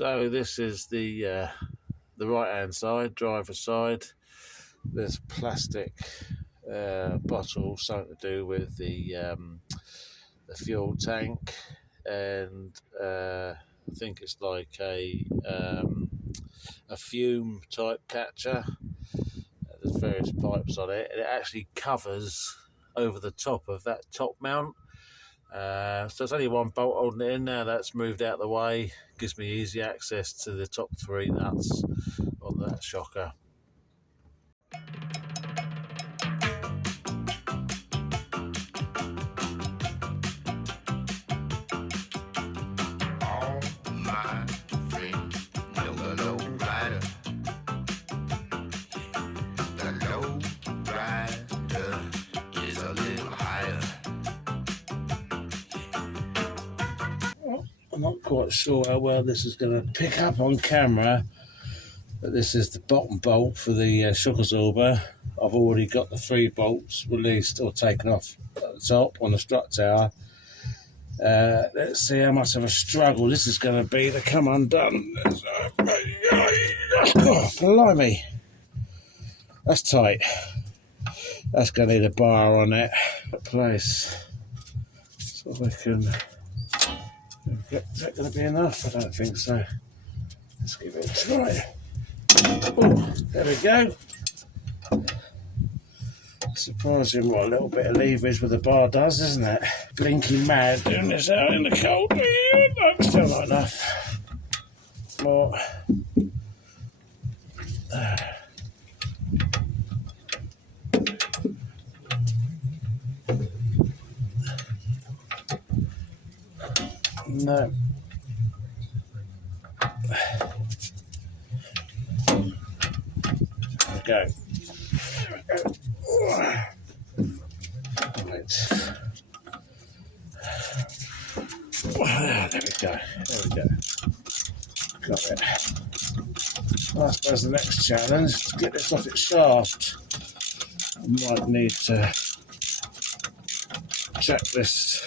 So this is the right hand side, driver's side. There's a plastic bottle, something to do with the fuel tank, and I think it's like a fume type catcher. There's various pipes on it, and it actually covers over the top of that top mount. So it's only one bolt holding it in. Now that's moved out of the way, gives me easy access to the top three nuts on that shocker. All my friends know the low rider. The low rider is a little higher. I'm not quite sure how well this is going to pick up on camera, but this is the bottom bolt for the shock absorber. I've already got the 3 bolts released or taken off at the top on the strut tower. Let's see how much of a struggle this is going to be to come undone. Oh, blimey. That's tight. That's going to need a bar on it. Place. So we can... Is that going to be enough? I don't think so. Let's give it a try. Oh, there we go. Surprising what a little bit of leverage with the bar does, isn't it? Blinking mad doing this out in the cold. No, still not enough. More. No. There we go. Right. There we go. There we go. Got it. Well, I suppose the next challenge is to get this off its shaft. I might need to jack this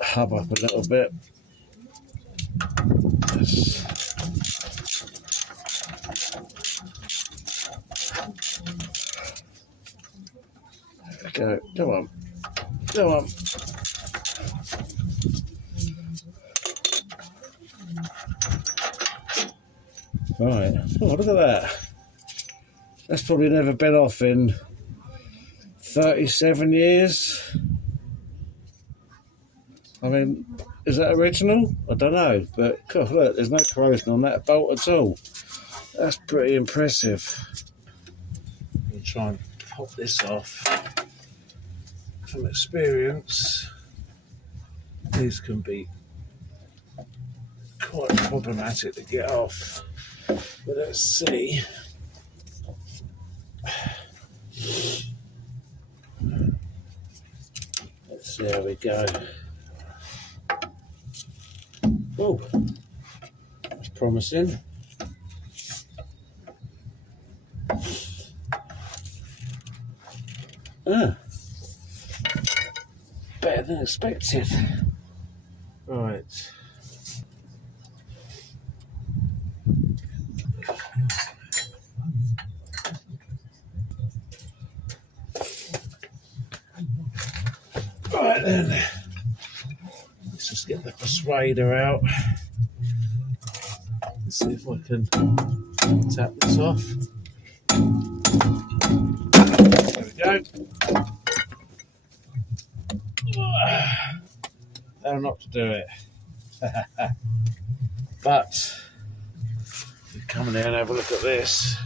hub up a little bit. Just go. Come on. Come on. Right. Oh, look at that. That's probably never been off in 37 years. I mean, is that original? I don't know. But God, look, there's no corrosion on that bolt at all. That's pretty impressive. I'll try and pop this off. From experience, these can be quite problematic to get off. But let's see. Let's see how we go. Oh, that's promising. Better than expected. Right. Right then, let's just get the persuader out. Let's see if I can tap this off. There we go. That'll not to do it. But you come in there and have a look at this.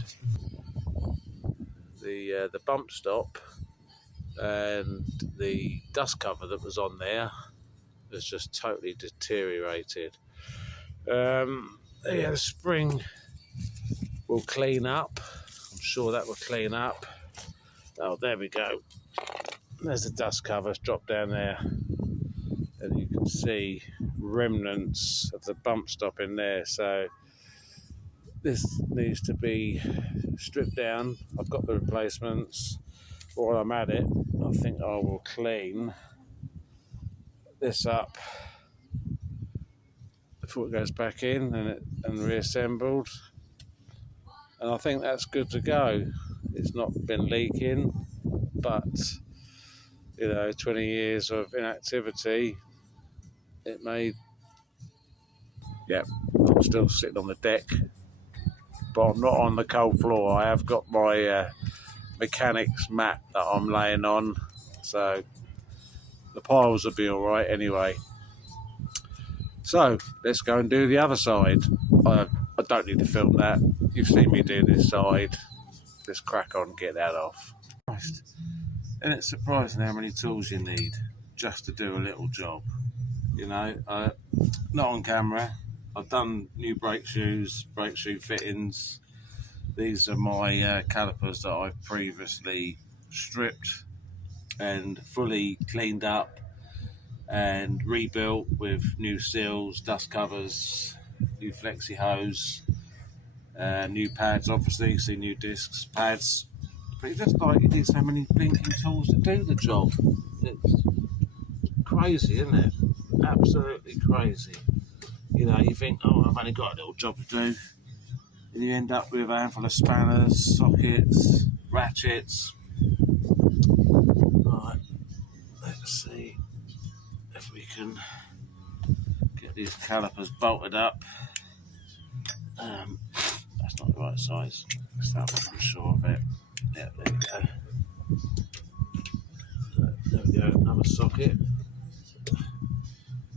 The bump stop and the dust cover that was on there has just totally deteriorated. Yeah, the spring will clean up. I'm sure that will clean up. Oh, there we go. There's the dust cover. It's dropped down there. And you can see remnants of the bump stop in there. So this needs to be stripped down. I've got the replacements. While I'm at it, I think I will clean this up before it goes back in and reassembled. And I think that's good to go. It's not been leaking, but 20 years of inactivity, it may. Yep, I'm still sitting on the deck, but I'm not on the cold floor. I have got my mechanics mat that I'm laying on, so the piles will be all right anyway. So let's go and do the other side. I don't need to film that. You've seen me do this side. Let's crack on and get that off. And it's surprising how many tools you need just to do a little job. Not on camera. I've done new brake shoe fittings. These are my calipers that I've previously stripped and fully cleaned up and rebuilt with new seals, dust covers, new flexi hose, new pads, obviously, see new discs, pads. But it's just like you need so many blinking tools to do the job. It's crazy, isn't it? Absolutely crazy. You think, oh, I've only got a little job to do. And you end up with a handful of spanners, sockets, ratchets. Right, let's see if we can get these calipers bolted up. That's not the right size. I wasn't sure of it. Yeah, there we go. There we go, another socket.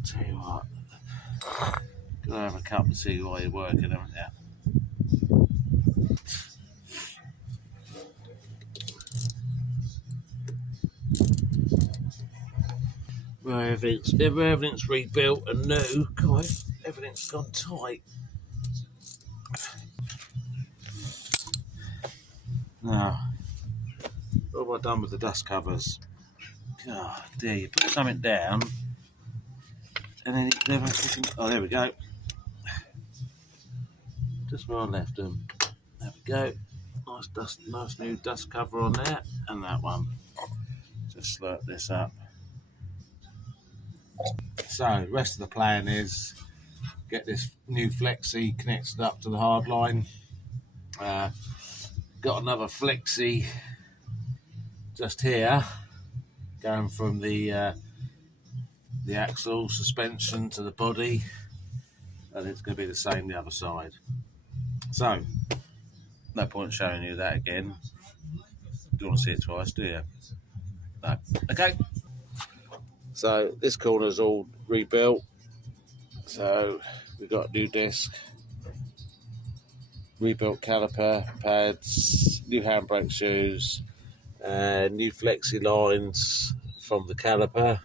Tell you what, gotta have a cup and see while you're working, haven't you? Well, everything's rebuilt and new. God, everything's gone tight. Now, what have I done with the dust covers? God dear, you put something down and then it never freaking. Oh, there we go. Just where I left them. There we go. Nice new dust cover on there, and that one. Just slurp this up. So, the rest of the plan is get this new flexi connected up to the hard line. Got another flexi just here, going from the axle suspension to the body, and it's going to be the same the other side. So, no point showing you that again. You don't want to see it twice, do you? No. Okay. So this corner's all rebuilt. So we've got a new disc, rebuilt caliper, pads, new handbrake shoes, new flexi lines from the caliper.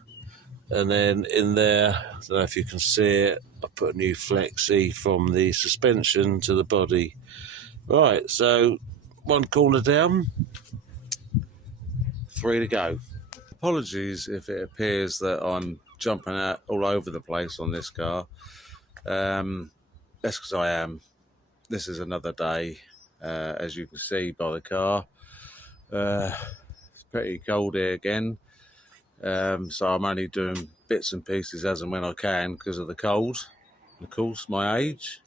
And then in there, I don't know if you can see it, I put a new flexi from the suspension to the body. Right, so one corner down, 3 to go. Apologies if it appears that I'm jumping out all over the place on this car. That's because I am. This is another day, as you can see by the car. It's pretty cold here again. So I'm only doing bits and pieces as and when I can because of the cold. And of course, my age,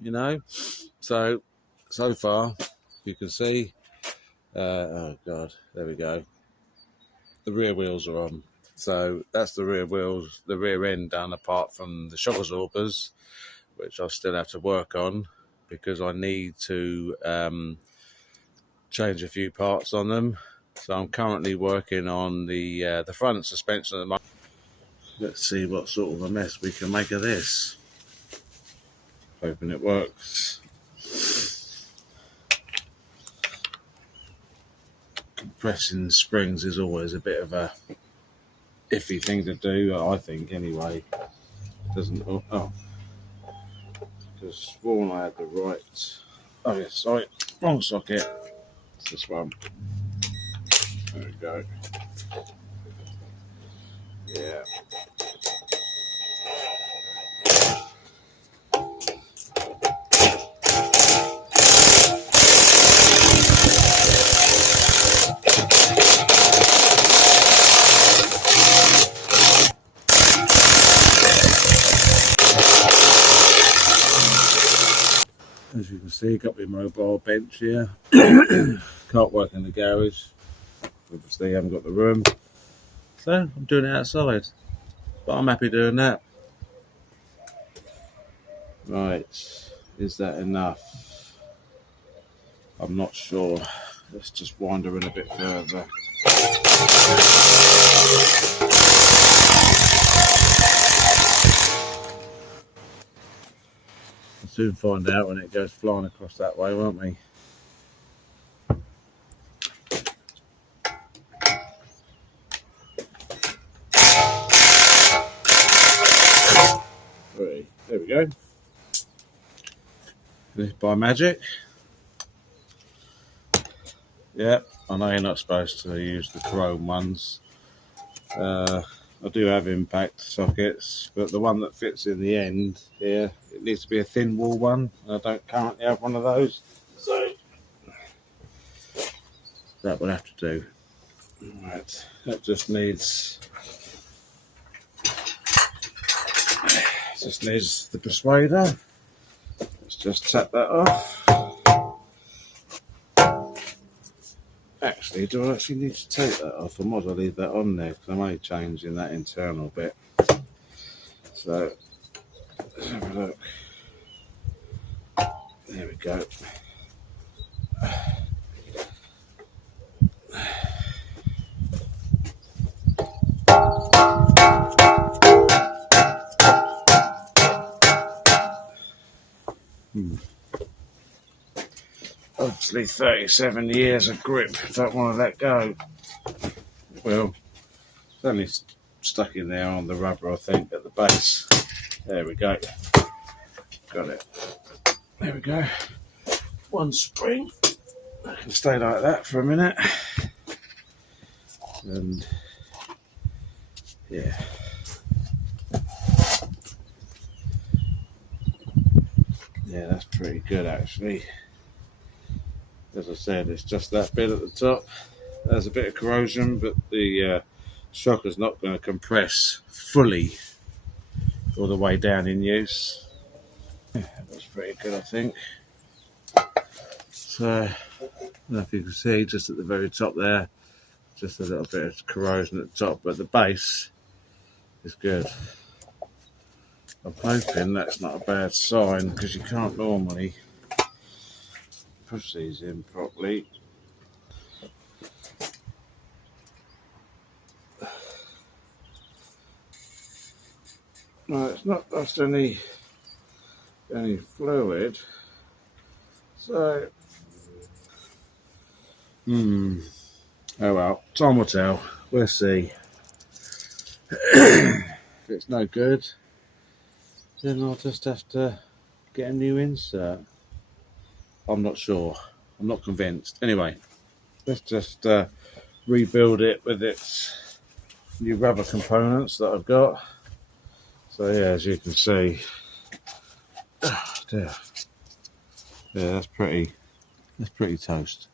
So far, you can see. Oh God, there we go. The rear wheels are on. So that's the rear wheels, the rear end done, apart from the shock absorbers, which I still have to work on because I need to change a few parts on them. So I'm currently working on the front suspension at the moment. Let's see what sort of a mess we can make of this. Hoping it works. Compressing springs is always a bit of a iffy thing to do, I think, anyway. Doesn't because sworn I had the right. Oh yes, sorry, wrong socket. It's this one. There we go. Yeah. As you can see, got my mobile bench here. Can't work in the garage. Obviously, I haven't got the room. So, I'm doing it outside. But I'm happy doing that. Right, is that enough? I'm not sure. Let's just wander in a bit further. We'll soon find out when it goes flying across that way, won't we? Three. There we go. This by magic. Yep, I know you're not supposed to use the chrome ones. I do have impact sockets, but the one that fits in the end here, it needs to be a thin wall one. I don't currently have one of those, so that will have to do. Right, that just needs the persuader. Let's just tap that off. Actually, do I actually need to take that off, or might I leave that on there? Because I may change in that internal bit. So, let's have a look. There we go. Obviously 37 years of grip, don't want to let go. Well, it's only stuck in there on the rubber, I think, at the base. There we go. Got it. There we go. One spring. I can stay like that for a minute. And yeah. Yeah, that's pretty good actually. As I said, it's just that bit at the top. There's a bit of corrosion, but the shocker's not going to compress fully all the way down in use. That was pretty good, I think. So, I don't know if you can see just at the very top there, just a little bit of corrosion at the top, but the base is good. I'm hoping that's not a bad sign, because you can't normally push these in properly. No, it's not lost any fluid. So, oh well, time will tell. We'll see. If it's no good, then I'll just have to get a new insert. I'm not sure. I'm not convinced. Anyway, let's just rebuild it with its new rubber components that I've got. So yeah, as you can see, yeah, that's pretty toast.